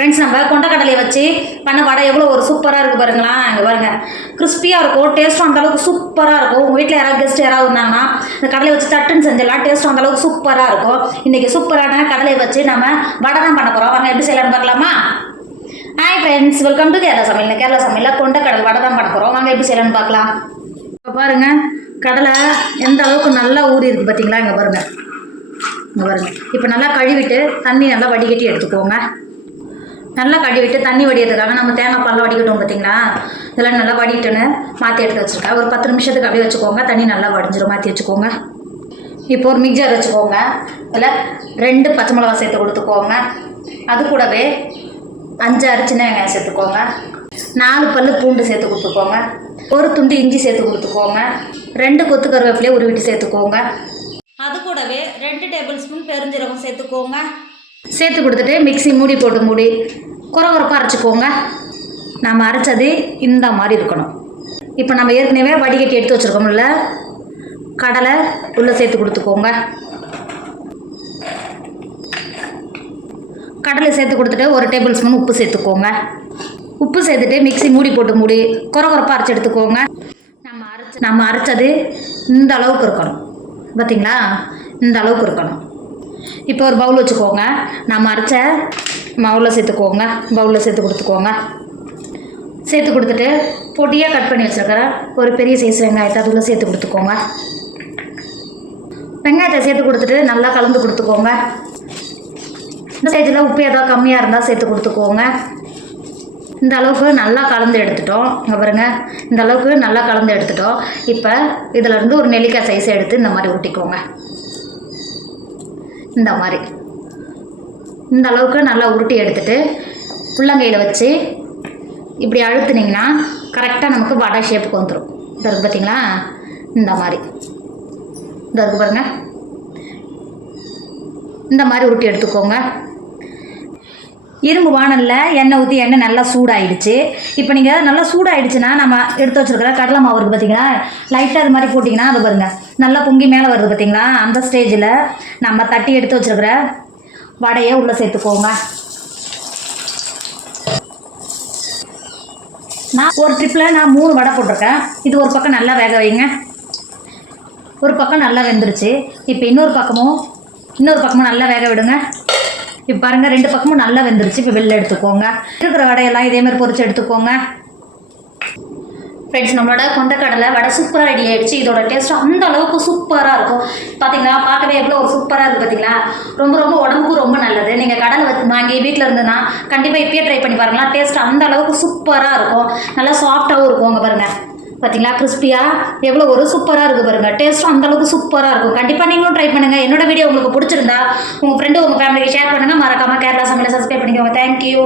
Friends, நம்ம கொண்டக்கடலையை வச்சு பண்ண வடை எவ்வளோ ஒரு சூப்பராக இருக்குது பாருங்களா. இங்கே பாருங்கள், கிறிஸ்பியாக இருக்கும், டேஸ்ட்டும் அந்தளவுக்கு சூப்பராக இருக்கும். உங்கள் வீட்டில் யாராவது கெஸ்ட் யாராவது இருந்தாங்கன்னா இந்த கடலையை வச்சு தட்டுன்னு செஞ்சிடலாம், டேஸ்ட்டும் அந்தளவுக்கு சூப்பராக இருக்கும். இன்றைக்கி சூப்பரான கடலையை வச்சு நம்ம வடை தான் பண்ண போகிறோம். வாங்க எப்படி செய்யலாம்னு பார்க்கலாமா? Hi friends, welcome to Kerala சமையல். கேரளா சமையலில் கொண்டக்கடலை வடை தான் பண்ண போகிறோம். வாங்க எப்படி செய்யலாம்னு பார்க்கலாம். இப்போ பாருங்கள், கடலை எந்த அளவுக்கு நல்லா ஊறி இருக்குது பார்த்தீங்களா. இங்கே பாருங்கள், இங்கே பாருங்கள். இப்போ நல்லா கழுவிட்டு தண்ணி நல்லா வடிகட்டி எடுத்துக்கோங்க. நல்லா கழுவிட்டு தண்ணி வடிகிறதுக்காக நம்ம தேங்காய் பால் வடிக்கட்டும் பார்த்தீங்களா. இதெல்லாம் நல்லா வடிட்டுன்னு மாற்றி எடுத்து வச்சுருக்கேன். ஒரு 10 நிமிஷத்துக்கு அப்படியே வச்சுக்கோங்க. தண்ணி நல்லா வடிஞ்சிடும், மாற்றி வச்சுக்கோங்க. இப்போ ஒரு மிக்சர் வச்சுக்கோங்க. அதில் 2 பச்சை மிளகா சேர்த்து கொடுத்துக்கோங்க. அது கூடவே 5-6 சின்ன வெங்காயம் சேர்த்துக்கோங்க. 4 பல்லு பூண்டு சேர்த்து கொடுத்துக்கோங்க. ஒரு துண்டு இஞ்சி சேர்த்து கொடுத்துக்கோங்க. 2 கொத்து கருவேப்பிலையை உருவிட்டு சேர்த்துக்கோங்க. அது கூடவே 2 டேபிள் ஸ்பூன் பெருஞ்சீரகம் சேர்த்துக்கோங்க. சேர்த்து கொடுத்துட்டு மிக்ஸி மூடி போட்டு மூடி குறகுறப்பாக அரைச்சிக்கோங்க. நம்ம அரைச்சது இந்த மாதிரி இருக்கணும். இப்போ நம்ம ஏற்கனவே வடிகட்டி எடுத்து வச்சுருக்கோம்ல, கடலை உள்ளே சேர்த்து கொடுத்துக்கோங்க. கடலை சேர்த்து கொடுத்துட்டு 1 டேபிள் ஸ்பூன் உப்பு சேர்த்துக்கோங்க. உப்பு சேர்த்துட்டு மிக்ஸி மூடி போட்டு மூடி குறகுறப்பாக அரைச்சி எடுத்துக்கோங்க. நம்ம அரைச்சது இந்த அளவுக்கு இருக்கணும் பார்த்தீங்களா, இந்த அளவுக்கு இருக்கணும். இப்போ ஒரு பவுல் வச்சுக்கோங்க. நம்ம அரைச்ச பவுலில் சேர்த்துக்கோங்க. பவுலில் சேர்த்து கொடுத்துக்கோங்க. சேர்த்து கொடுத்துட்டு பொடியாக கட் பண்ணி வச்சுருக்கிற ஒரு பெரிய சைஸ் வெங்காயத்தை அதுக்குள்ளே சேர்த்து கொடுத்துக்கோங்க. வெங்காயத்தை சேர்த்து கொடுத்துட்டு நல்லா கலந்து கொடுத்துக்கோங்க. இந்த சைஸில் உப்பு ஏதாவது கம்மியாக இருந்தால் சேர்த்து கொடுத்துக்கோங்க. இந்த அளவுக்கு நல்லா கலந்து எடுத்துட்டோம். இங்கே பாருங்கள், இந்த அளவுக்கு நல்லா கலந்து எடுத்துட்டோம். இப்போ இதிலேருந்து ஒரு நெல்லிக்காய் சைஸை எடுத்து இந்த மாதிரி ஊட்டிக்கோங்க. இந்த மாதிரி இந்த அளவுக்கு நல்லா உருட்டி எடுத்துகிட்டு உள்ளங்கையில் வச்சு இப்படி அழுத்துனீங்கன்னா கரெக்டாக நமக்கு வடை ஷேப்புக்கு வந்துடும். இது இருக்குது பார்த்தீங்களா, இந்த மாதிரி இந்த இருக்குது பாருங்கள். இந்த மாதிரி உருட்டி எடுத்துக்கோங்க. இரும்பு வானலில் எண்ணெய் ஊற்றி எண்ணெய் நல்லா சூடாகிடுச்சு. இப்போ நீங்கள் நல்லா சூடாகிடுச்சுன்னா நம்ம எடுத்து வச்சுருக்கிற கடலை மாவு இருக்குது பார்த்தீங்களா, லைட்டாக அது மாதிரி போட்டிங்கன்னா அது பாருங்கள் நல்லா பொங்கி மேலே வருது பார்த்தீங்களா. அந்த ஸ்டேஜில் நம்ம தட்டி எடுத்து வச்சுருக்கிற வடையை உள்ளே சேர்த்துக்கோங்க. நான் ஒரு ட்ரிப்பில் 3 வடை போட்டிருக்கேன். இது ஒரு பக்கம் நல்லா வேக வைங்க. ஒரு பக்கம் நல்லா வெந்துருச்சு. இப்போ இன்னொரு பக்கமும் நல்லா வேக விடுங்க. இப்போ பாருங்கள், 2 பக்கமும் நல்லா வெந்துருச்சு. இப்போ வெளில எடுத்துக்கோங்க. இருக்கிற வடையெல்லாம் இதேமாதிரி பொரிச்சு எடுத்துக்கோங்க. ஃப்ரெண்ட்ஸ், நம்மளோட கொண்டக்கடலை வடை சூப்பராக ரெடி ஆகிடுச்சு. இதோட டேஸ்ட்டு அந்த அளவுக்கு சூப்பராக இருக்கும். பார்த்தீங்களா, பார்க்கவே எவ்வளோ ஒரு சூப்பராக இருக்குது பார்த்தீங்களா. ரொம்ப உடம்புக்கும் ரொம்ப நல்லது. நீங்கள் கடலை வாங்கி வீட்டில் இருந்துன்னா கண்டிப்பாக இப்பயே ட்ரை பண்ணி பாருங்களா. டேஸ்ட் அந்த அளவுக்கு சூப்பராக இருக்கும். நல்லா சாஃப்டாகவும் இருக்கும். அங்கே பாருங்கள் பார்த்தீங்களா, கிறிஸ்பியாக எவ்வளோ ஒரு சூப்பராக இருக்குது பாருங்கள். டேஸ்ட்டும் அந்தளவுக்கு சூப்பராக இருக்கும். கண்டிப்பாக நீங்களும் ட்ரை பண்ணுங்கள். என்னோட வீடியோ உங்களுக்கு பிடிச்சிருந்தா உங்கள் ஃப்ரெண்டு உங்கள் ஃபேமிலிக்கு ஷேர் பண்ணுங்கள். மறக்காமல் கேரளா சமையலை சப்ஸ்கிரைப் பண்ணிக்கோங்க. தேங்க்யூ.